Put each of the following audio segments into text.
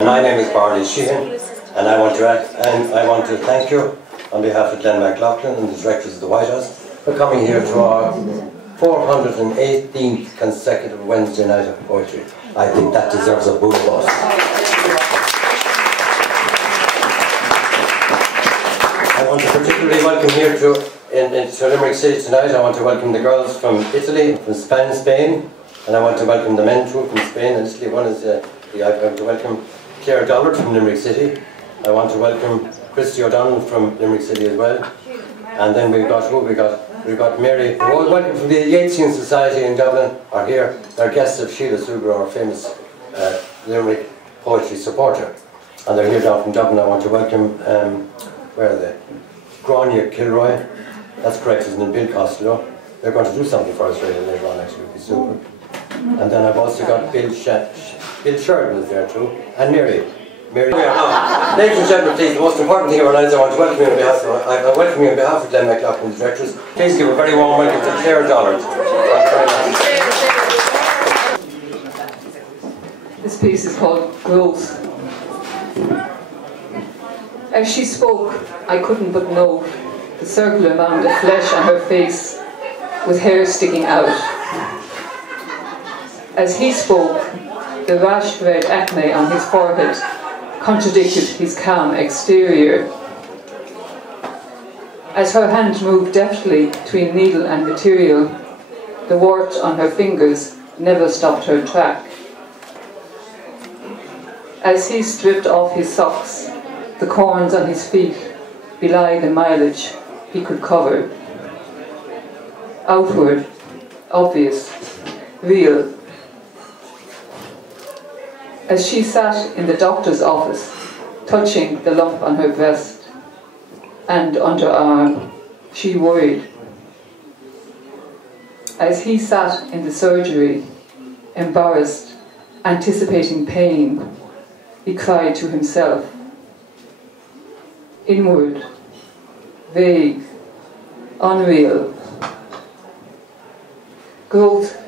My name is Barney Sheehan, and I want to thank you on behalf of Glenn McLaughlin and the directors of the White House for coming here to our 418th consecutive Wednesday night of poetry. I think that deserves a boo of us. I want to particularly welcome here to Limerick City tonight. I want to welcome the girls from Italy, from Spain, and I want to welcome the men too from Spain and Italy. One is I want to welcome Claire Dollard from Limerick City. I want to welcome Christy O'Donnell from Limerick City as well. And then we've got Mary. All welcome from the Yeatsian Society in Dublin are here. They're guests of Sheila Sugar, our famous Limerick poetry supporter. And they're here down from Dublin. I want to welcome, where are they? Grania Kilroy. That's correct, isn't it? Bill Costello. They're going to do something for us later on, actually. It'll be super. And then I've also got Bill Sheridan is there too, and Mary. Now, ladies and gentlemen, please, the most important thing about it is I want to welcome you on behalf of Glenn McLaughlin, the directors. Please give a very warm welcome to Claire Dollard. This piece is called Growth. As she spoke, I couldn't but note the circular mound of flesh on her face with hair sticking out. As he spoke, the rash red acne on his forehead contradicted his calm exterior. As her hand moved deftly between needle and material, the wart on her fingers never stopped her track. As he stripped off his socks, the corns on his feet belie the mileage he could cover. Outward, obvious, real. As she sat in the doctor's office, touching the lump on her breast and underarm, she worried. As he sat in the surgery, embarrassed, anticipating pain, he cried to himself. Inward, vague, unreal. Growth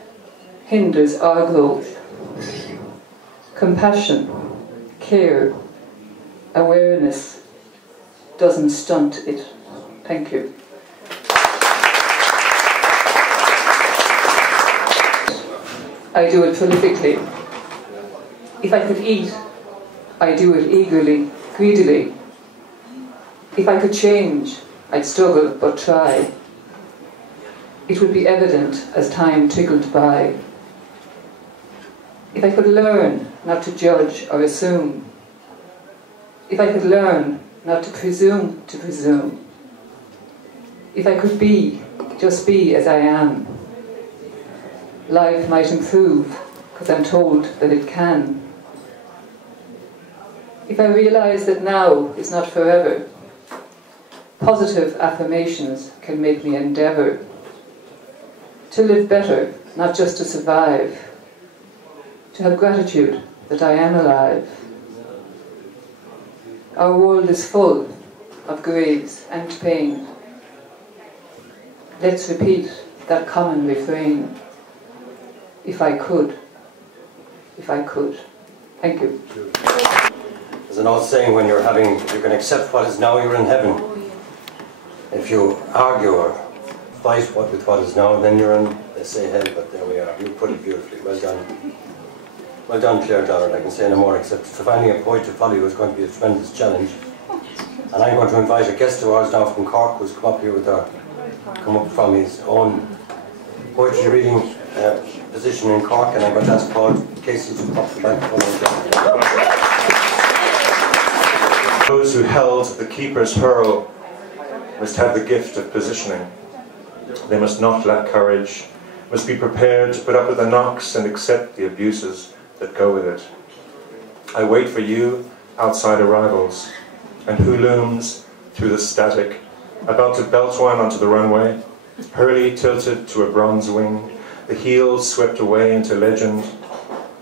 hinders our growth. Compassion, care, awareness doesn't stunt it. Thank you. I do it prolifically. If I could eat, I do it eagerly, greedily. If I could change, I'd struggle but try. It would be evident as time trickled by. If I could learn not to judge or assume, if I could learn not to presume to presume, if I could be, just be as I am, life might improve because I'm told that it can. If I realize that now is not forever, positive affirmations can make me endeavor to live better, not just to survive, to have gratitude that I am alive. Our world is full of graves and pain. Let's repeat that common refrain. If I could, if I could. Thank you. There's an old saying when if you can accept what is now, you're in heaven. If you argue or fight with what is now, then you're in, they say, hell, but there we are. You put it beautifully. Well done. Well done, Claire Dollard. I can say no more except for finding a poet to follow you is going to be a tremendous challenge. And I'm going to invite a guest of ours now from Cork who's come up from his own poetry reading position in Cork, and I'm going to ask Paul Casey to come up to the microphone. Those who held the keeper's hurl must have the gift of positioning. They must not lack courage, must be prepared to put up with the knocks and accept the abuses that go with it. I wait for you outside arrivals, and who looms through the static, about to belt one onto the runway, Hurley tilted to a bronze wing, the heels swept away into legend,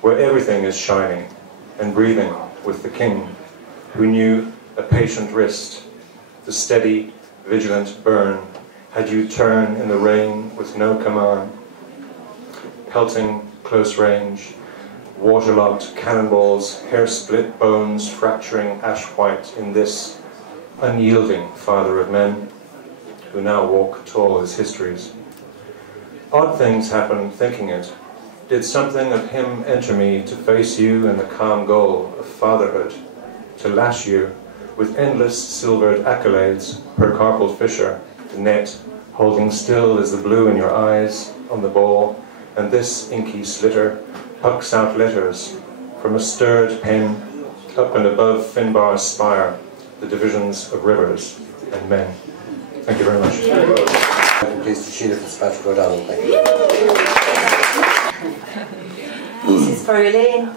where everything is shining and breathing with the king, who knew a patient wrist, the steady, vigilant burn, had you turn in the rain with no command, pelting close range, waterlogged cannonballs, hair-split bones fracturing ash-white in this unyielding father of men, who now walk tall as histories. Odd things happen thinking it. Did something of him enter me to face you in the calm goal of fatherhood, to lash you with endless silvered accolades per carpal fissure, the net holding still as the blue in your eyes on the ball, and this inky slitter pucks out letters from a stirred pen up and above Finbar's spire, the divisions of rivers and men. Thank you very much. I'm pleased to Sheila Fitzpatrick O'Donnell. Thank you. This is for Elaine.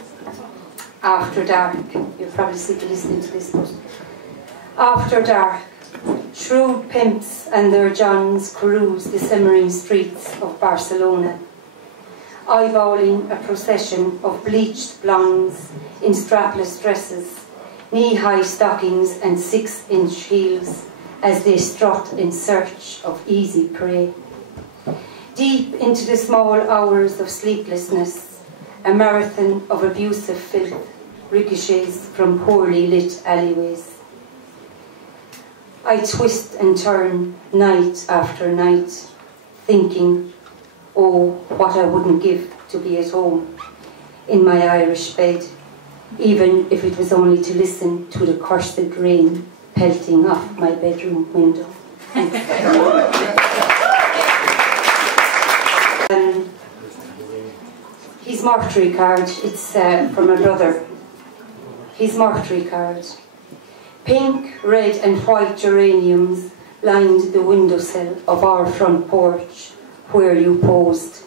After dark. You're probably sick of listening to this, but after dark, shrewd pimps and their Johns carouse the simmering streets of Barcelona, eyeballing a procession of bleached blondes in strapless dresses, knee-high stockings and 6-inch heels as they strut in search of easy prey. Deep into the small hours of sleeplessness, a marathon of abusive filth ricochets from poorly lit alleyways. I twist and turn night after night, thinking, oh, what I wouldn't give to be at home in my Irish bed, even if it was only to listen to the cursed rain pelting off my bedroom window. His mortuary card, it's from a brother. His mortuary card. Pink, red and white geraniums lined the windowsill of our front porch where you posed.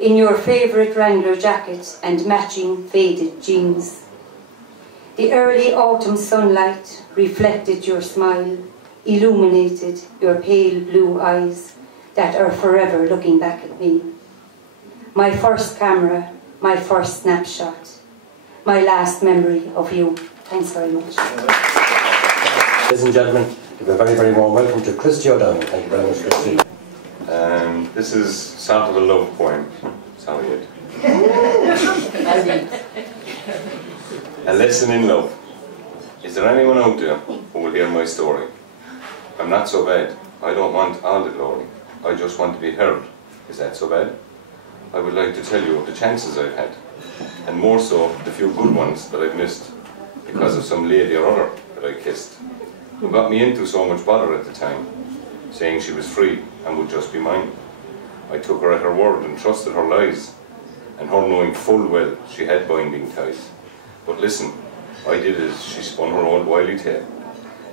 In your favourite Wrangler jacket and matching faded jeans. The early autumn sunlight reflected your smile, illuminated your pale blue eyes that are forever looking back at me. My first camera, my first snapshot, my last memory of you. Thanks very much. Ladies and gentlemen, give a very, very warm welcome to Christy O'Donnell. Thank you very much, Christy. This is sort of a love poem. Sorry, Ed. A lesson in love. Is there anyone out there who will hear my story? I'm not so bad. I don't want all the glory. I just want to be heard. Is that so bad? I would like to tell you of the chances I've had, and more so the few good ones that I've missed because of some lady or other that I kissed, who got me into so much bother at the time, saying she was free and would just be mine. I took her at her word and trusted her lies, and her knowing full well she had binding ties. But listen, I did as she spun her old wily tale,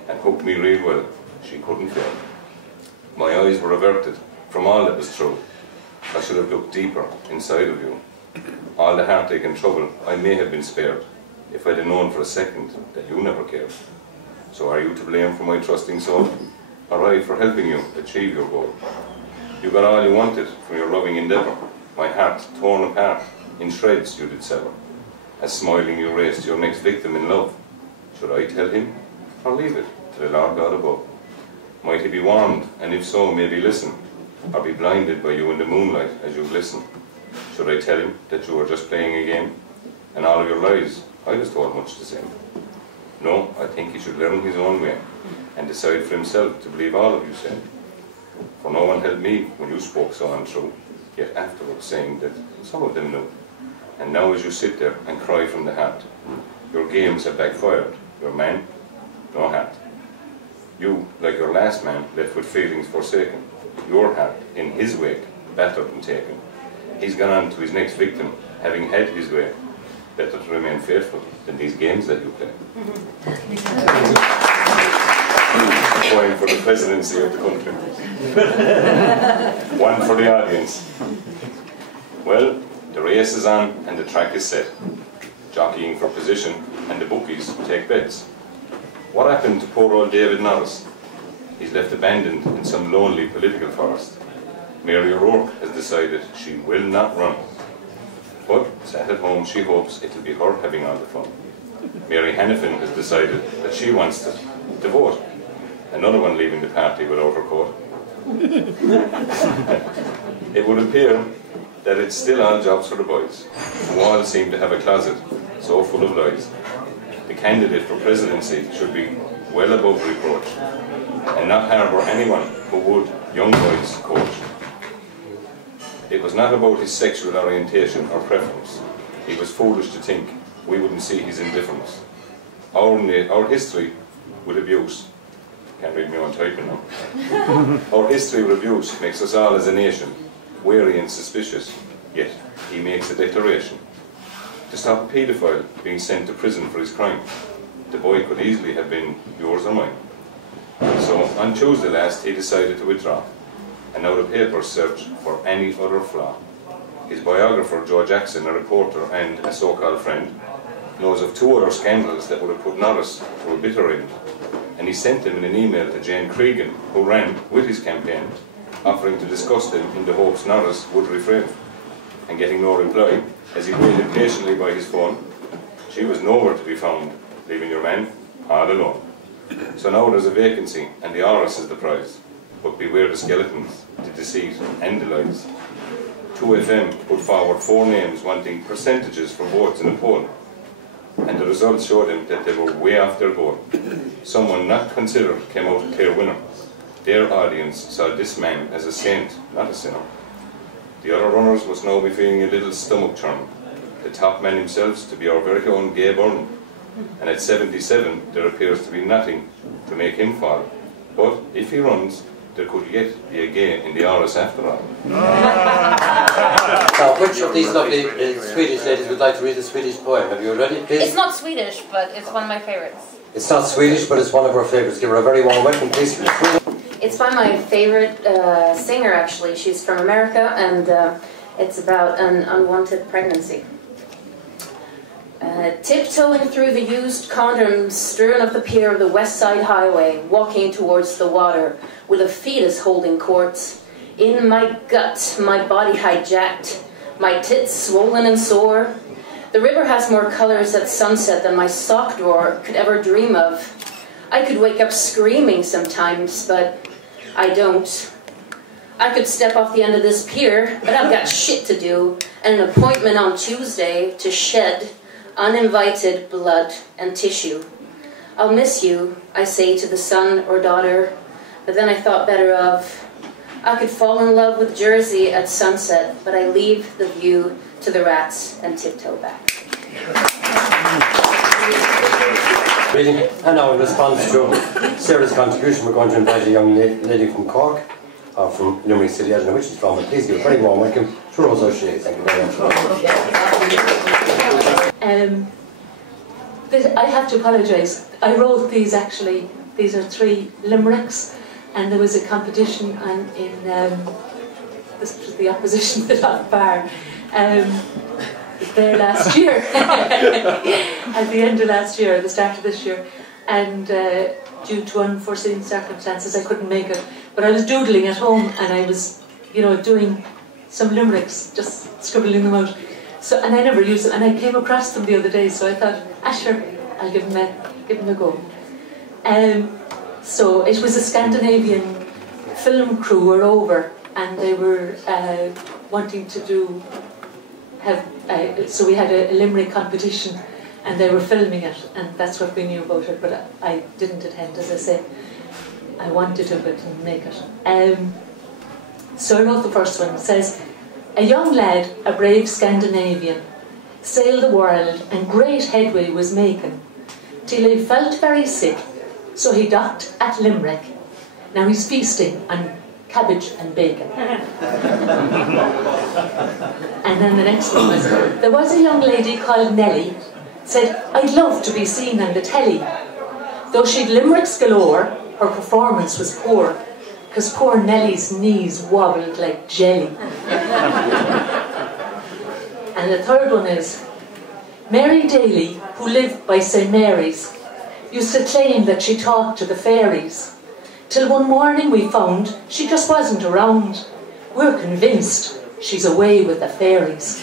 and hooked me real well. She couldn't fail. My eyes were averted from all that was true. I should have looked deeper inside of you. All the heartache and trouble I may have been spared if I'd have known for a second that you never cared. So are you to blame for my trusting soul, or I for helping you achieve your goal? You got all you wanted from your loving endeavour, my heart torn apart, in shreds you did sever. As smiling you raced your next victim in love, should I tell him, or leave it to the Lord God above? Might he be warned, and if so, maybe listen, or be blinded by you in the moonlight as you glisten? Should I tell him that you were just playing a game, and all of your lies I was told much the same? No, I think he should learn his own way, and decide for himself to believe all of you said. For no one helped me when you spoke so untrue, yet afterwards saying that some of them knew. And now as you sit there and cry from the heart, your games have backfired, your man, no heart. You, like your last man, left with feelings forsaken, your heart, in his wake, battered and taken. He's gone on to his next victim, having had his way. Better to remain faithful than these games that you play. Going for the presidency of the country. One for the audience. Well, the race is on and the track is set. Jockeying for position and the bookies take bets. What happened to poor old David Norris? He's left abandoned in some lonely political forest. Mary O'Rourke has decided she will not run. But, sat at home, she hopes it'll be her having all the fun. Mary Hannafin has decided that she wants to vote. Another one leaving the party without her coat. It would appear that it's still all jobs for the boys, who all seem to have a closet so full of lies. The candidate for presidency should be well above reproach, and not harbour anyone who would young boys coach. It was not about his sexual orientation or preference. He was foolish to think we wouldn't see his indifference. Our history with abuse, can't read me on typing now. Our history with abuse makes us all as a nation wary and suspicious, yet he makes a declaration to stop a paedophile being sent to prison for his crime. The boy could easily have been yours or mine. So on Tuesday last he decided to withdraw, and now the papers search for any other flaw. His biographer Joe Jackson, a reporter and a so-called friend, knows of 2 other scandals that would have put Norris to a bitter end, and he sent them in an email to Jane Cregan, who ran with his campaign, offering to discuss them in the hopes Norris would refrain. And getting no reply, as he waited patiently by his phone, she was nowhere to be found, leaving your man all alone. So now there's a vacancy, and the Oris is the prize. But beware the skeletons, the deceit and the lies. 2FM put forward 4 names wanting percentages for votes in a poll, and the results showed them that they were way off their goal. Someone not considered came out a clear winner. Their audience saw this man as a saint, not a sinner. The other runners must now be feeling a little stomach churn. The top man himself to be our very own Gay Byrne. And at 77 there appears to be nothing to make him fall. But if he runs, there could yet be a gay in the Oris after all. Now, which of these lovely Swedish ladies would like to read a Swedish poem? Have you ready, please? It's not Swedish, but it's one of my favorites. It's not Swedish, but it's one of our favourites. Give her a very warm welcome, please. It's by my favorite singer, actually. She's from America, and it's about an unwanted pregnancy. Tiptoeing through the used condoms strewn up the pier of the West Side Highway, walking towards the water with a fetus holding court. In my gut, my body hijacked, my tits swollen and sore. The river has more colors at sunset than my sock drawer could ever dream of. I could wake up screaming sometimes, but I don't. I could step off the end of this pier, but I've got shit to do, and an appointment on Tuesday to shed uninvited blood and tissue. I'll miss you, I say to the son or daughter, but then I thought better of. I could fall in love with Jersey at sunset, but I leave the view to the rats and tiptoe back. And now in response to Sarah's contribution, we're going to invite a young lady from Cork, or from Limerick City, I don't know which she's from, but please give a very warm welcome to Rose O'Shea. Thank you very much. I have to apologise. I wrote these actually. These are 3 limericks, and there was a competition in this was the opposition to that bar there last year, at the end of last year, at the start of this year, and due to unforeseen circumstances, I couldn't make it. But I was doodling at home, and I was, doing some limericks, just scribbling them out. So, and I never used them, and I came across them the other day, so I thought, sure, I'll give them a go. So it was a Scandinavian film crew were over, and they were wanting to so we had a limerick competition, and they were filming it, and that's what we knew about it, but I didn't attend, as I say. I wanted to, but didn't make it. So I wrote the first one. It says, a young lad, a brave Scandinavian, sailed the world and great headway was making, till he felt very sick, so he docked at Limerick. Now he's feasting on cabbage and bacon. And then the next one was, there was a young lady called Nellie, said, I'd love to be seen on the telly. Though she'd limericks galore, her performance was poor, because poor Nellie's knees wobbled like jelly. And the third one is, Mary Daly, who lived by St. Mary's, used to claim that she talked to the fairies, till one morning we found she just wasn't around. We're convinced she's away with the fairies.